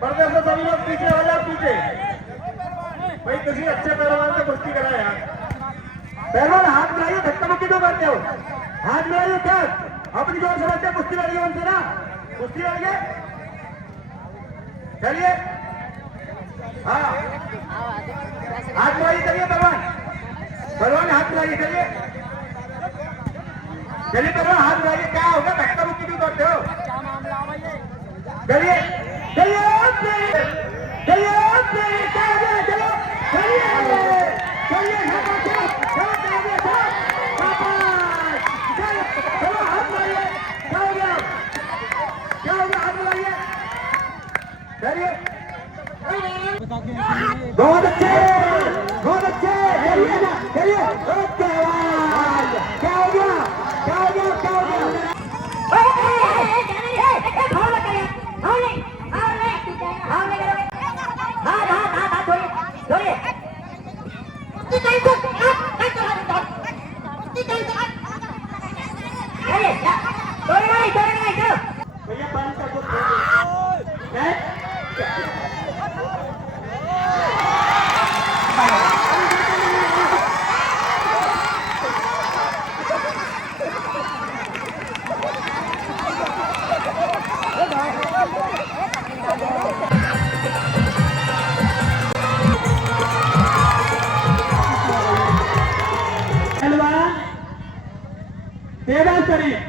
पर्दे से सभी लोग पीछे हो जाओ, पीछे। भाई किसी अच्छे पहलवान से कुश्ती कराए यार। पहलवान हाथ मिलाइए, धक्का मुक्की क्यों करते हो? हाथ मिलाइए क्या? अपनी जोर से रखते कुश्ती लड़िए उनसे ना, कुश्ती लड़िए, चलिए। हाँ हाथ मिलाइए, चलिए पहलवान, पहलवान हाथ मिलाइए, चलिए चलिए पहलवान हाथ मिलाइए। क्या होगा, धक्का मुक्की क्यों करते हो? चलिए चलिए चलिए चलिए, क्या हो गया? चलो चलिए चलिए, चलो हाथ मिलाइए। क्या हो गया? क्या हो गया? हाथ मिलाइए, चलिए। बहुत अच्छे, बहुत अच्छे, चलिए ना, चलिए। क्या हो गया? क्या हो गया? क्या हो गया? भैया पानी का देवा शरीफ,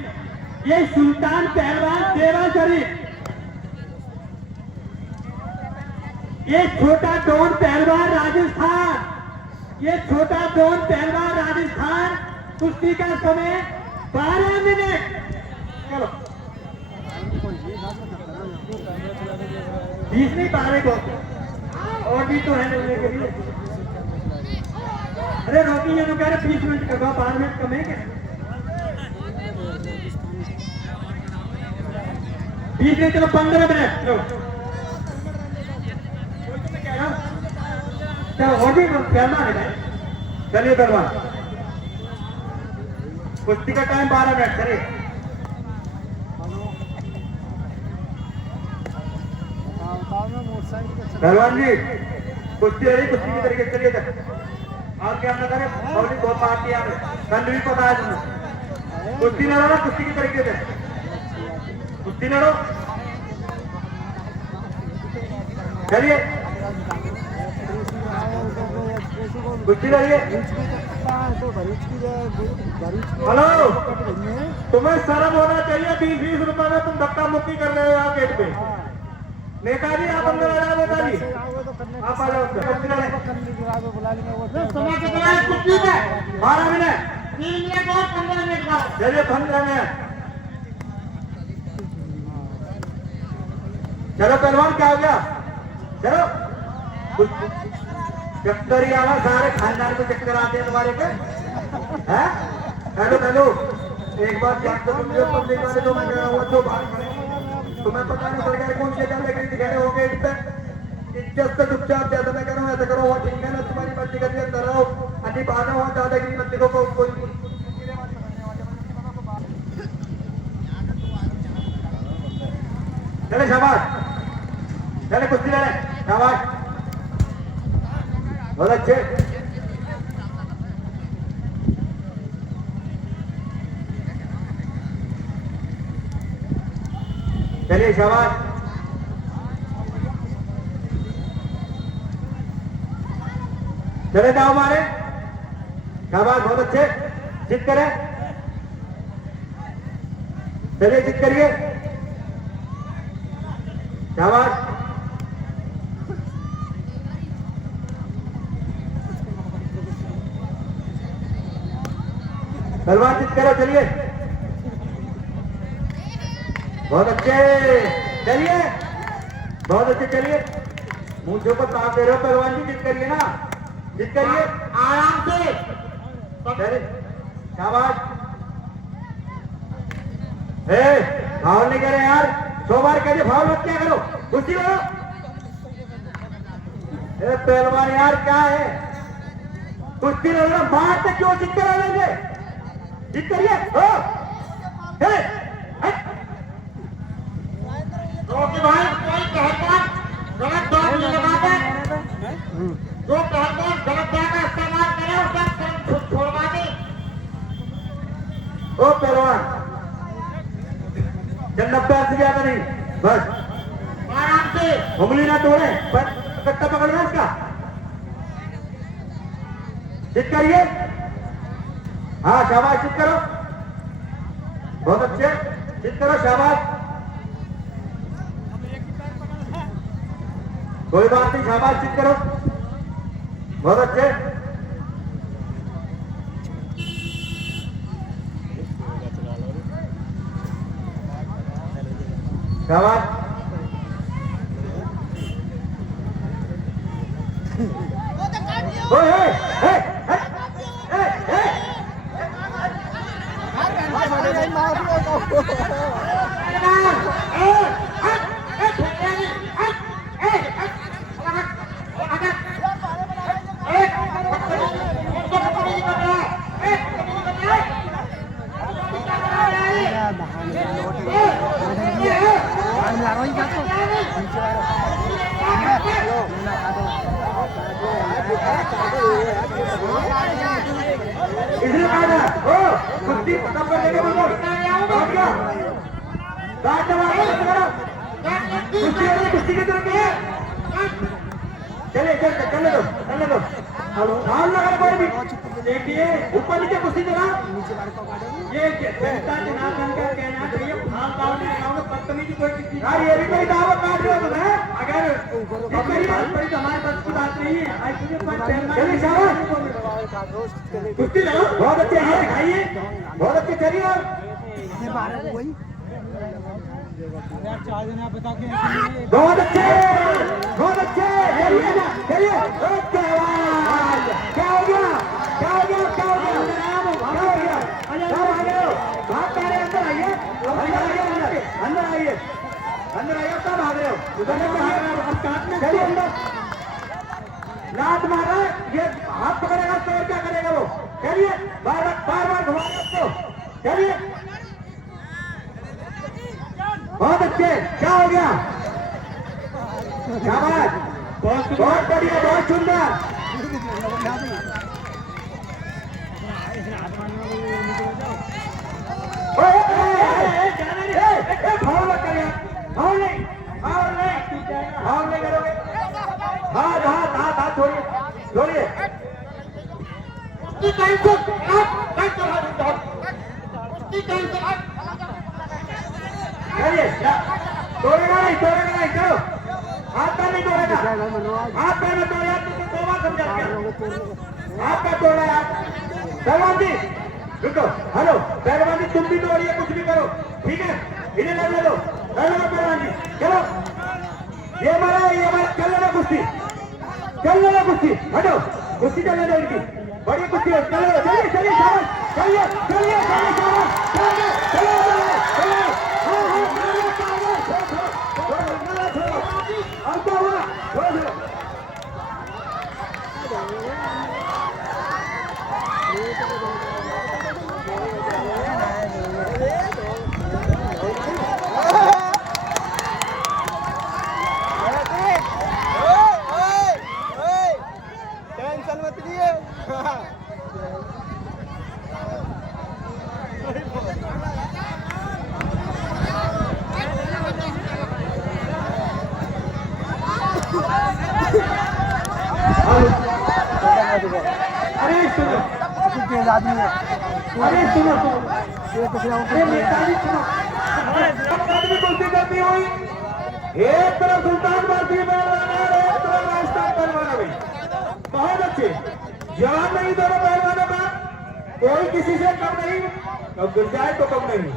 ये सुल्तान पहलवान देवा शरीफ, ये छोटा डॉन पहलवान राजस्थान, ये छोटा डॉन पहलवान राजस्थान। कुश्ती का समय 12 मिनट। चलो 20 नहीं, 12 को और भी तो है लेने के लिए। अरे रोकी, ये तो कह रहे 20 मिनट का, 12 मिनट कम है क्या? 20 नहीं, चलो 15 मिनट। चलो और भी पहलवान है, चलिए पहलवान। कुश्ती का टाइम 12 मिनट, चलिए। पहलवान जी कुश्ती हो रही, कुश्ती की तरीके से चलिए। और क्या ना करें, पब्लिक बहुत पार्टी आ रही, दंड भी पता है तुम्हें। कुश्ती लड़ो ना, कुश्ती की तरीके से कुश्ती लड़ो, चलिए कुश्ती लड़िए। हेलो, तुम्हें शर्म होना चाहिए। 20-20 रुपए में तुम धक्का मुक्की कर रहे हो यहाँ गेट पे। नेताजी आप अंदर आ जाओ, नेताजी आप आ जाओ। 12 मिनट, 3 मिनट और 15 मिनट का, चलिए 15 मिनट। चलो पहलवान, क्या हो गया? चलो चक्कर ही आवा, सारे खानदान को चक्कर आते हैं तुम्हारे पे, हैं? हेलो हेलो, एक बार याद तो तुम पब्लिक वाले तो मैं हुआ तो तुम्हें पता नहीं सरकार कौन सी जगह लेकर दिखाने हो गए इस पे। इज्जत से चुपचाप जैसा मैं करूँ ऐसा करो, वो ठीक है ना? तुम्हारी मर्जी करके अंदर रहो, अन्य बाधा हो दादागिरी मत देखो कोई। चले शाबाश, चले कुश्ती लड़े, शाबाश, बहुत अच्छे। चलिए शाबाश, चले जाओ मारे, शाबाश, बहुत अच्छे। जिद करें, चलिए जिद करिए, शाबाश। पहलवान जिद करो, चलिए, बहुत अच्छे, चलिए बहुत अच्छे, चलिए। मुझे को साफ दे रहे हो पहलवान जी, जिद करिए ना, जिद करिए आराम से, चलिए शाबाश। फाउल नहीं करे यार, 100 बार कहिए फाउल मत क्या करो, कुश्ती करो। पहलवान यार क्या है, कुश्ती लड़ना बाहर से क्यों जिद करा लेंगे? जिद करिए, भाई कोई कहता जो पहले गलत जगह इस्तेमाल करे उसका छोड़वा दे। ओ पहलवान, चल 90 से ज्यादा नहीं, बस आराम से उंगली ना तोड़े, पर कट्टा पकड़ना इसका। चित करिए, हाँ शाबाश, चित करो, बहुत अच्छे, चित करो, शाबाश, कोई बात नहीं, शाबाश, चित करो, बहुत अच्छे, शाबाश। ओए ओए ए ए ए इसलिए कहा था, ओ कुश्ती खत्म कर देंगे बोलो, और क्या? दांत दबाओ, कुश्ती वाली कुश्ती की तरफ है। चले चले दो, हाल लगा कोई भी, देखिए ऊपर नीचे कुश्ती चला, ये जनता चुनाव बनकर कहना चाहिए, हाल काउंट नहीं लगाओगे, बदतमीजी कोई किसी यार, ये भी कोई दावत काट रहे हो तुम्हें, अगर बड़ी हमारे बस की बात नहीं है। चलिए शाबाश, कुश्ती लगाओ, बहुत अच्छे हाथ दिखाइए, बहुत अच्छे चलिए, और बहुत अच्छे, बहुत अच्छे, चलिए, क्या हो गया, क्या हो गया, क्या हो गया, क्या हो गया, सब आ गए हो, भाग पा रहे, अंदर आइए, अंदर आइए, अंदर आइए, सब आ गए हो, चलिए अंदर, लात मारा, ये हाथ पकड़ेगा तो और क्या करेगा वो, चलिए, बार बार घुमाएगा उसको, चलिए, बहुत अच्छे, क्या हो गया, शाबाश, बहुत बढ़िया, बहुत सुंदर, फाउल मत करिए, फाउल नहीं करोगे, हाथ छोड़िए, तोड़ेगा नहीं, चलो, हाथ पैर नहीं तोड़ेगा, हाथ पैर में तोड़े, तुमने 2 बार समझा दिया, हाथ पैर तोड़ा यार, पहलवान जी रुको, हेलो पहलवान जी, तुम भी तोड़िए, कुछ भी करो, ठीक है, इन्हें लड़ने दो, पहलवान जी, चलो, ये हमारा चल रहा कुश्ती, हटो, कुश्ती चलने दो इनकी, बड़ी कुश्ती है, चलिए, शाबाश, चलिए, टेंशन मत लिए। अरे सुनो, कुश्ती करती हुई, एक तरफ सुल्तान भारतीय पहलवान है, एक तरफ राजस्थान पहलवान है, बहुत अच्छे, जवान नहीं दोनों पहलवानों का, कोई किसी से कम नहीं, अब गुंजाइश तो कम नहीं।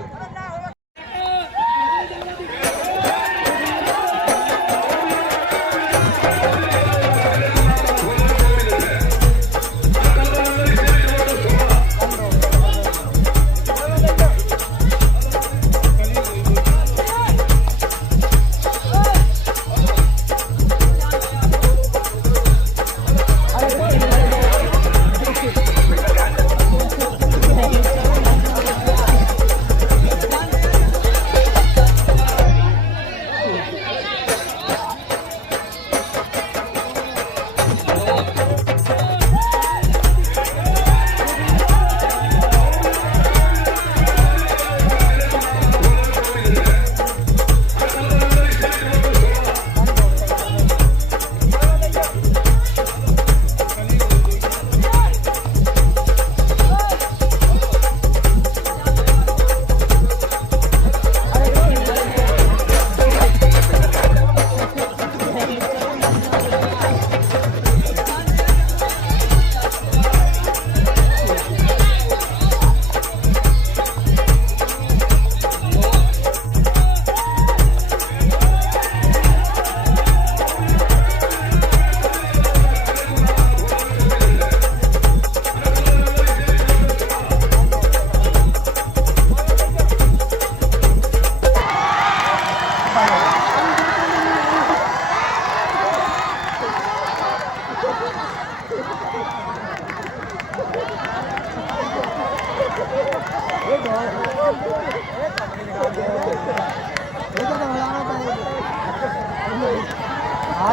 वो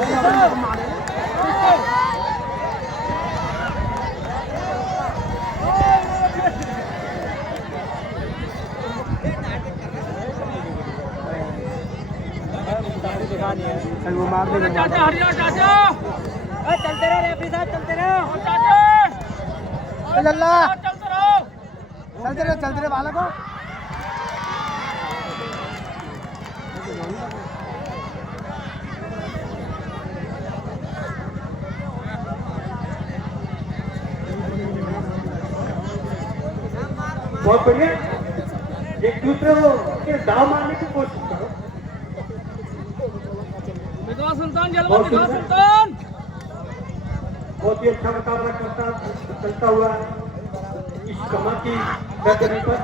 मार दे चाचा हरिया चाचा चलते रहो रेफरी साहब चलते रहो चाचा लल्ला चलते रहो चलते रहे बालक को बहुत बढ़िया। एक दूसरे को के दाव मारने की कोशिश करो। विधवा सुल्तान जलवा विधवा सुल्तान बहुत ही अच्छा मुकाबला चलता हुआ इस कमा की गर्दनी पर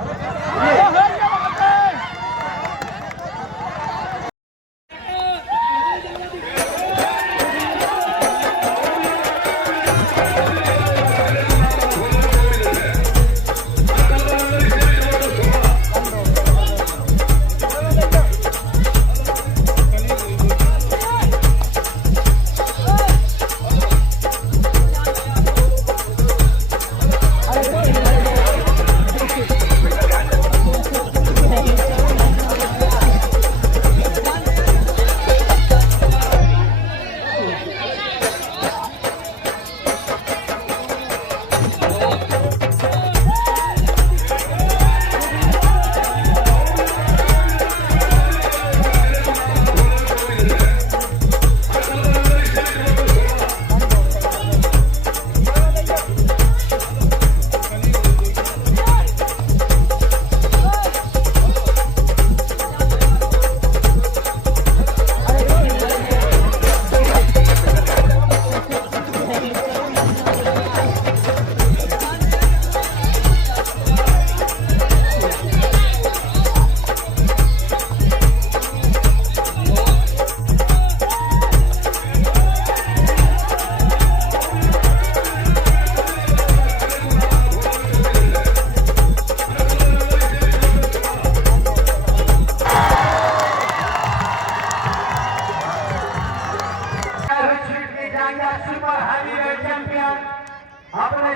अपने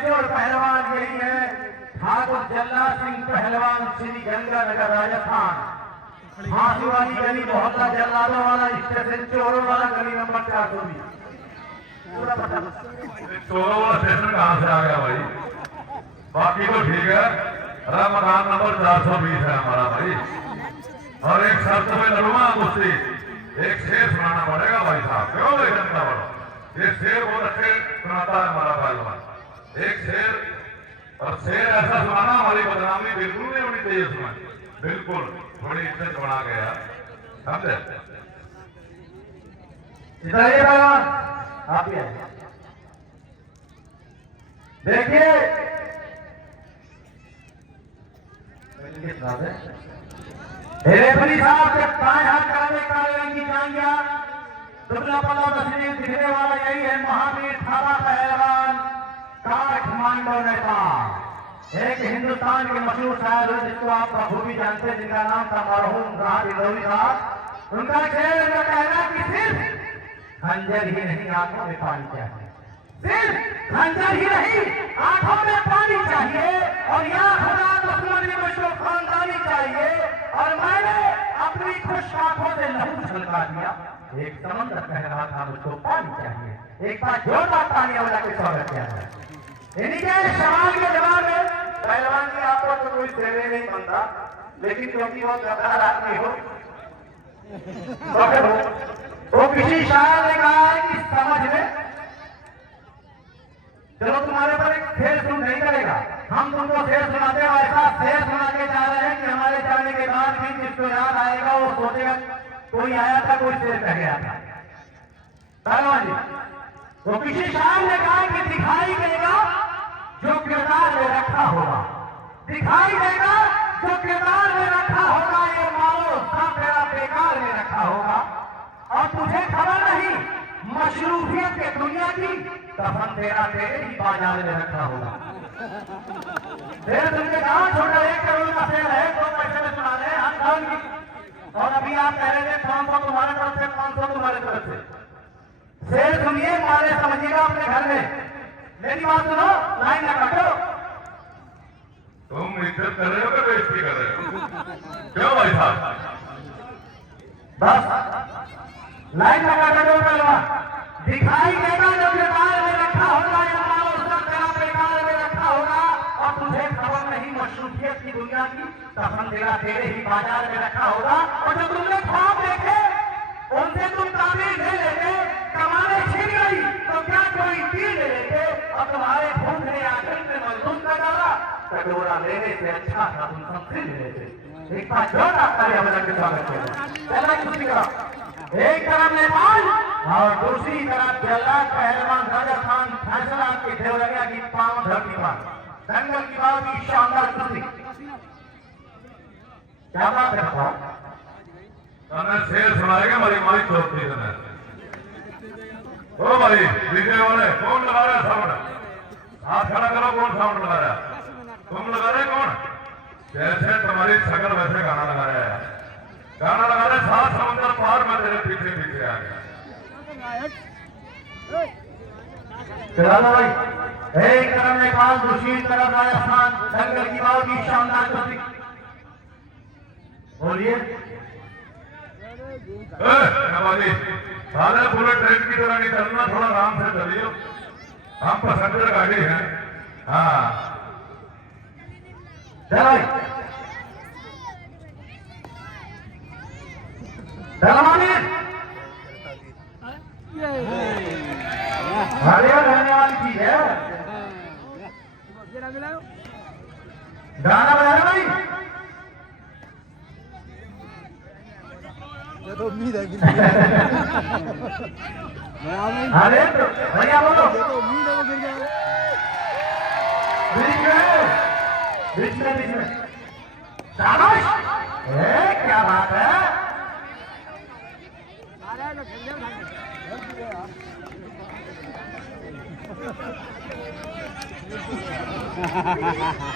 जोड़ पहलवान यही है ठाकुर जल्ला सिंह पहलवान श्री गंगानगर राजस्थान। फांसी वाली गली मोहल्ला जल्लादों वाला स्टेशन चोरों वाला गली नंबर 420। पूरा पता चोरों वाला स्टेशन कहाँ से आ गया भाई? बाकी तो ठीक है। मकान नंबर 420 है हमारा भाई। और एक शर्त में लड़ूंगा मुझसे, एक शेर सुनाना पड़ेगा भाई साहब। क्यों भाई जनता बड़ो? ये शेर बहुत अच्छे सुनाता है हमारा पहलवान। एक शेर, और शेर ऐसा सुनाना हमारी बदनामी बिल्कुल नहीं होनी चाहिए उसमें, बिल्कुल थोड़ी इज्जत बना के यार, समझे? इधर पहलवान आप ही आए। देखिए रेफरी साहब जब बाएं हाथ काले काले रंग की जांघिया दुबला पला तस्वीर दिखने वाला यही है महावीर थापा पहलवान काठमांडू नेपाल। एक हिंदुस्तान के मशहूर शायर है जिसको आप बखूबी जानते हैं, जिनका नाम था मरहूम राहत इंदौरी साहब। उनका शेर का कहना कि सिर्फ खंजर ही नहीं आंखों में पानी चाहिए, सिर्फ खंजर ही नहीं आंखों में पानी चाहिए, और यहाँ खुदा दुश्मन भी मुझको खानदानी चाहिए। और मैंने अपनी खुश आंखों से लहू छलका दिया, एक समंदर कह रहा था मुझको पानी चाहिए। एक बार जोरदार तालियां बजा के स्वागत किया है। इन्हीं के सवाल के जवाब में पहलवान जी आपको तो कोई देने नहीं बनता, लेकिन क्योंकि वो गद्दार आदमी हो तो किसी शायर ने कहा है कि समझ में चलो तुम्हारे पर एक शेर सुन नहीं करेगा, हम तुमको शेर सुनाते हैं। ऐसा शेर सुना के जा रहे हैं कि हमारे जाने के बाद भी जिसको याद आएगा वो सोचेगा कोई आया था, कोई शेर कह गया था। पहलवान जी तो किसी शायर ने कहा कि दिखाई देगा जो किरदार में रखा होगा, दिखाई देगा जो किरदार में रखा होगा, ये मारो सब तेरा बेकार में रखा होगा। और तुझे खबर नहीं मशरूफियत के दुनिया की कफन तेरा तेरे ही बाजार में रखा होगा। शेर तुमने कहा छोटा 1 करोड़ का शेर है, 2 पैसे में सुना रहे हम की। और अभी आप कह रहे थे 500 तुम्हारे तरफ से, 500 तुम्हारे तरफ से। मेरी बात सुनो, लाइन ना काटो। तुम इज्जत कर रहे हो कि बेइज्जती कर रहे हो? क्यों भाई साहब? बस लाइन ना काटो दो पहलवान। दिखाई देगा जब बेकार में रखा होगा या मानो उसका तेरा बेकार में रखा होगा और तुझे खबर नहीं मशरूफियत की दुनिया की, तब तेरा तेरे ही बाजार में रखा होगा। और जब तुमने ख्वाब देखे उनसे तुम ताबीर ले लेते, कमाने छिन गई तो क्या कोई तीर ले लेते और तुम्हारे भूखने आंचल में मजदूर कर डाला, कटोरा लेने से अच्छा था तुम सबसे ले लेते। एक बार जोर आपका अभिनंदन के स्वागत है। पहला कुश्ती का एक तरफ नेपाल और दूसरी तरफ जल्लाद पहलवान राजा खान फैसला के देवरिया की पावन धरती पर दंगल की बात की शानदार कुश्ती। क्या बात है बाबा? तने शेर सुनाएगा हमारी माई चौथी तने। ओ भाई डीजे वाले कौन लगा रहा है साउंड? हाथ खड़ा करो, कौन साउंड लगा रहा है? तुम लगा रहे कौन? जैसे तुम्हारी शक्ल वैसे गाना लगा रहा है। गाना लगा रहे सात समुद्र पार में तेरे पीछे पीछे आ गया। चलो भाई, एक तरफ नेपाल दूसरी तरफ राजस्थान दंगल की बात की शानदार कुश्ती। बोलिए नवाजी, साले पूरे ट्रेन की तरह नहीं चलना, थोड़ा आराम से चलिए। हम पैसेंजर गाड़ी है। हाँ चलो बढ़िया रहने वाली चीज है। गाना बजा रहे भाई? ये तो उम्मीद है अरे भैया बोलो, ये तो उम्मीद है वो गिर जाए। बीच में शाबाश, क्या बात है।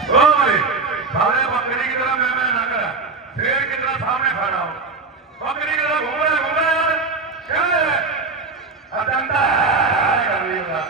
ओ भाई, साले बकरी की तरह मैं ना कर, शेर की तरह सामने खड़ा हो। बकरी की तरह घूम रहे यार, क्या है? अजंता कर रही होगा।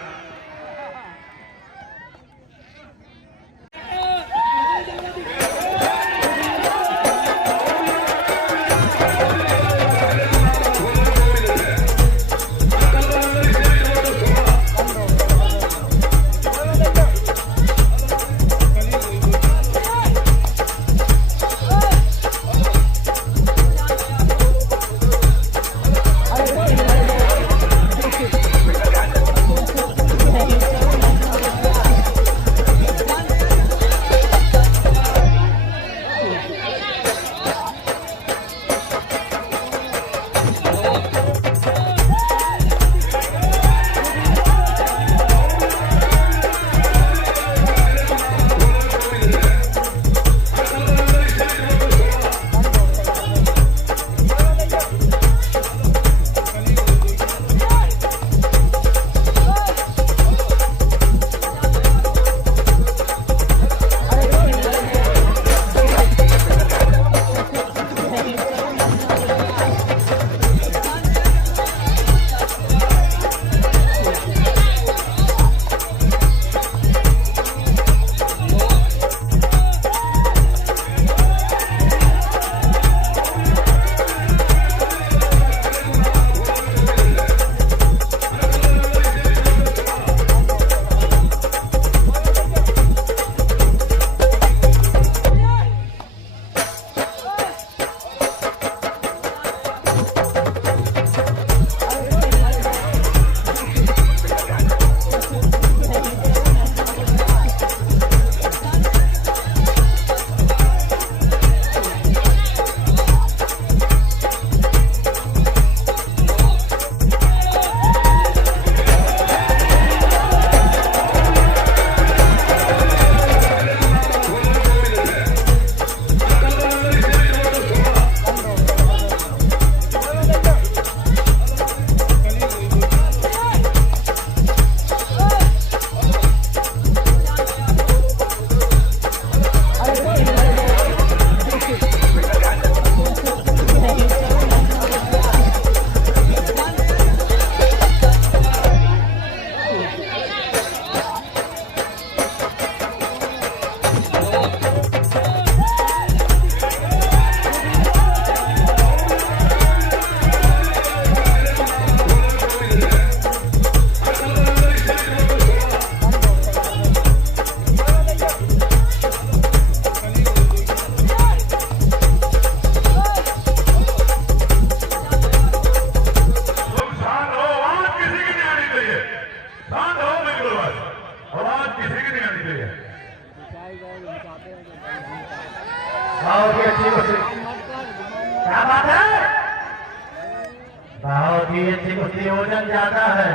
बहुत ही अच्छी कुश्ती, वजन ज्यादा है।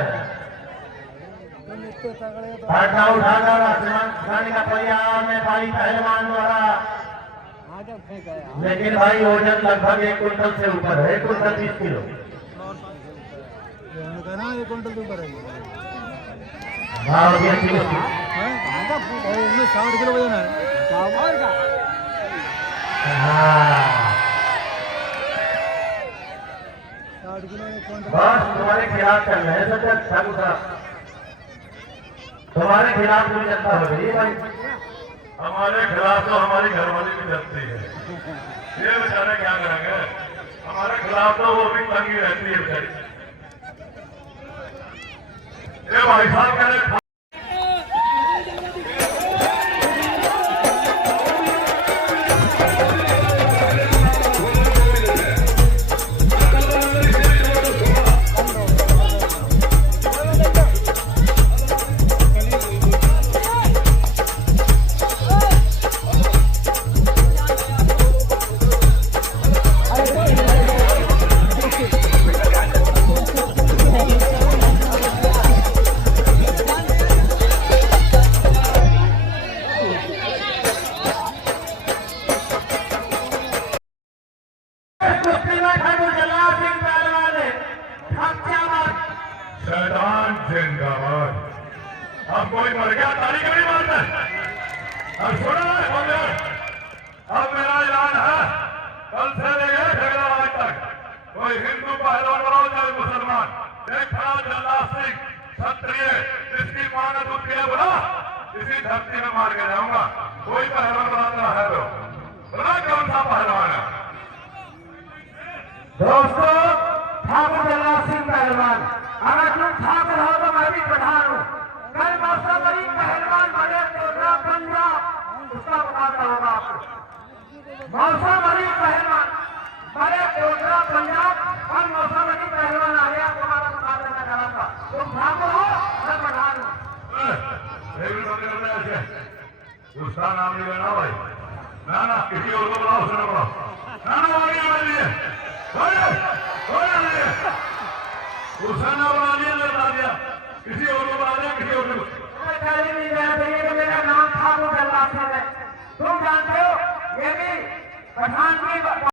तुम इतने तगड़े तो पलटा उठाकर आसमान छूने का प्रयास में भाई पहलवान द्वारा, आगे फेंका है। लेकिन भाई वजन लगभग 1 कुंटल से ऊपर है, 1 कुंटल 20 किलो। उन्होंने कहा ना 1 कुंटल के ऊपर है। बहुत ही अच्छी कुश्ती। इसमें 60 किलो वजन है। हाँ, 60 किलो 1 कुंटल। बस तुम्हारे खिलाफ चल रहे हैं सज्जन ठाकुर साहब, तुम्हारे खिलाफ कोई जनता हो गई भाई। हमारे खिलाफ तो हमारी घरवाली भी चलती है, ये बेचारे क्या करेंगे। हमारे खिलाफ तो वो भी तंगी रहती है बेचारी। ये भाई साहब कह रहे शैतान जिंदाबाद। अब कोई मर गया ताली क्यों नहीं मारते? अब सुनो अब मेरा ऐलान है, कल से लेकर झगड़ा आज तक कोई हिंदू पहलवान बनाओ चाहे मुसलमान, देखा जल्लाद सिंह क्षत्रिय जिसकी मां ने दूध पिया बोला इसी धरती में मार के जाऊंगा। कोई पहलवान बनाता है तो बोला कौन सा पहलवान है? दोस्तों, ठाकुर जल्लाद सिंह पहलवान, अगर तुम ठाकुर हो तो मैं भी प्रधान हूँ। कल मौसम बड़ी पहलवान बने तो पंजाब, उसका मुकाबला होगा आपको। मौसम बड़ी पहलवान बड़े कोटरा पंजाब और मौसम बड़ी पहलवान आ गया, तुम्हारा मुकाबला मैं कराऊंगा। तुम ठाकुर हो, मैं प्रधान हूँ। उसका नाम नहीं लेना भाई, ना ना किसी और को बुलाओ, उसने बुलाओ, ना ना उसका नाम बना दिया, बता दिया, किसी और को बना दिया, किसी और को। मेरा नाम ठाकुर जल्लाद सिंह है, तुम जानते हो ये भी पठान की